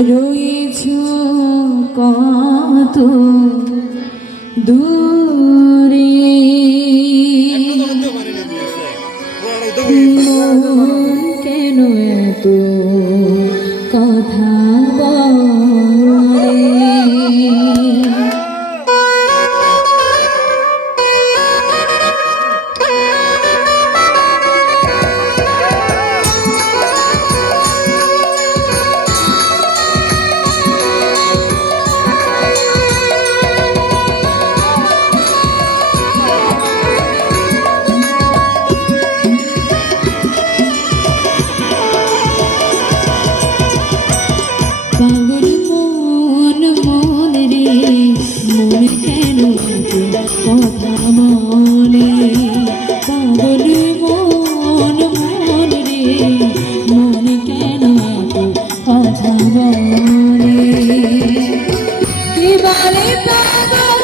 রয়েছ কত দূরে, মন কেন এত কথা বলে? পাগল মন মন রে, মন কেন এত কথা বলে? পাগল মন মন রে, মন কেন এত কথা বলে? কি বলে পাগল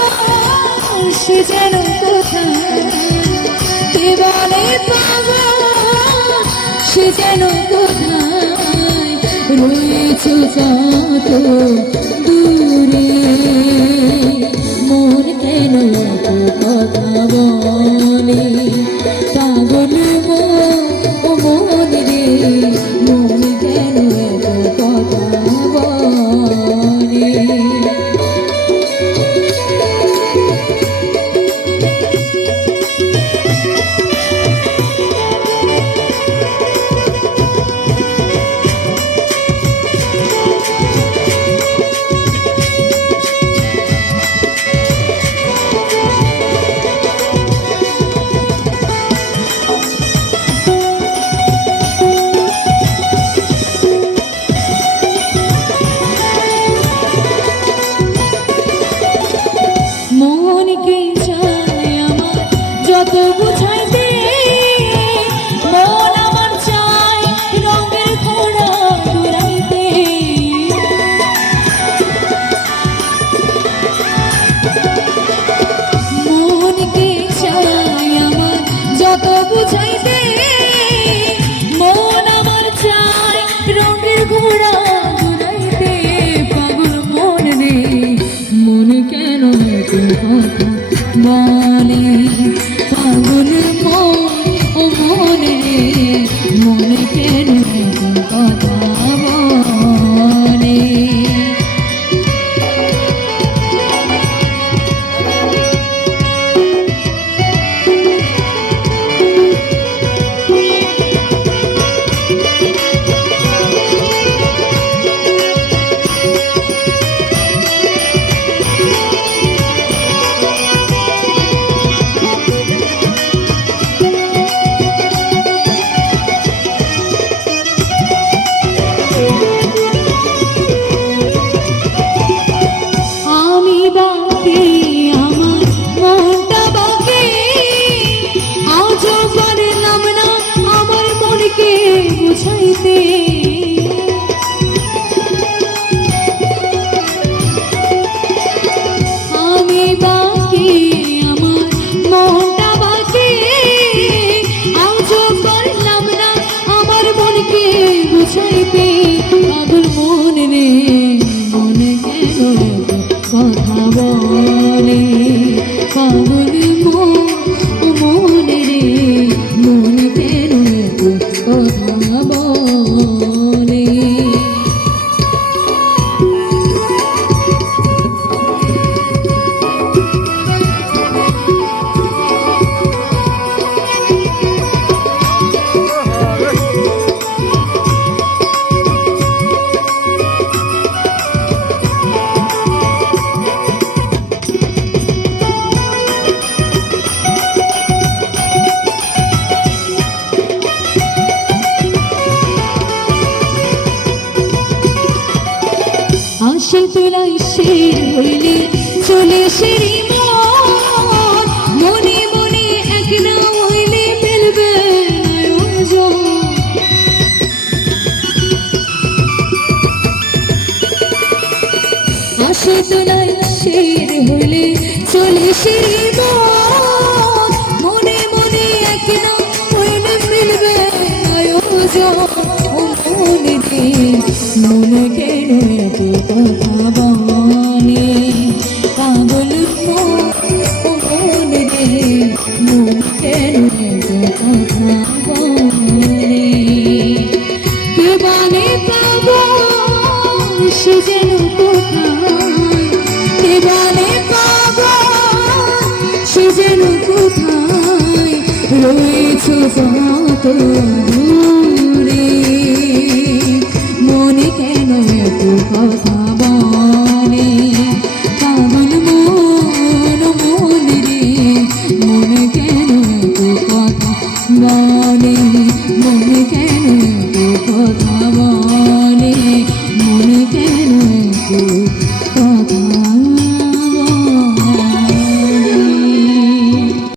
সে যেন কোথায়, কি বলে পাগল সে যেন কোথায় রয়েছ কত দূরে, মন কেন এত কথা বলে? পাগল মন রে, মন কেন এত কথা বলে? যত বুঝাইতে মন আমার চায় রঙের ঘোড়া ঘুরাইতে, মনকে চায় আমার যত বুঝাইতে, মন আমার চায় রঙের ঘোড়া ঘুরাইতে। পাগল মন রে, মন কেন এত কথা বলে? পাগল মন রে, মন কেন এত কথা বলে? বুঝাইতে আমি বাকি, আমার মনটা বাকি, আজও পারলাম না আমার মনকে বুঝাইতে। পাগল মন রে, মন কেন কথা বলে? পাগল মন রে, মন কেন কথা বলে? আশে তোলাই শের হইলে চলে সেরি মন, মনে মনে এক না হইলে ফেলবে আয়োজন। আশে তোলাই শের হইলে চলে সেরি মন, মনে মনে এক না হইলে ফেলবে আয়োজন। রে মন কেন এত কথা বলে পাগল মন রে মন কেন এত কথা বলে কে বলে পাগল সে যেন কোথায় কে বলে পাগল সে যেন কোথায় রয়েছ কত দূরে মনে কেন এত কথা বলে পাগল মন রে মনে কেন এত কথা বলে মনে কেন এত কথা বলে মনে কেন এত কথা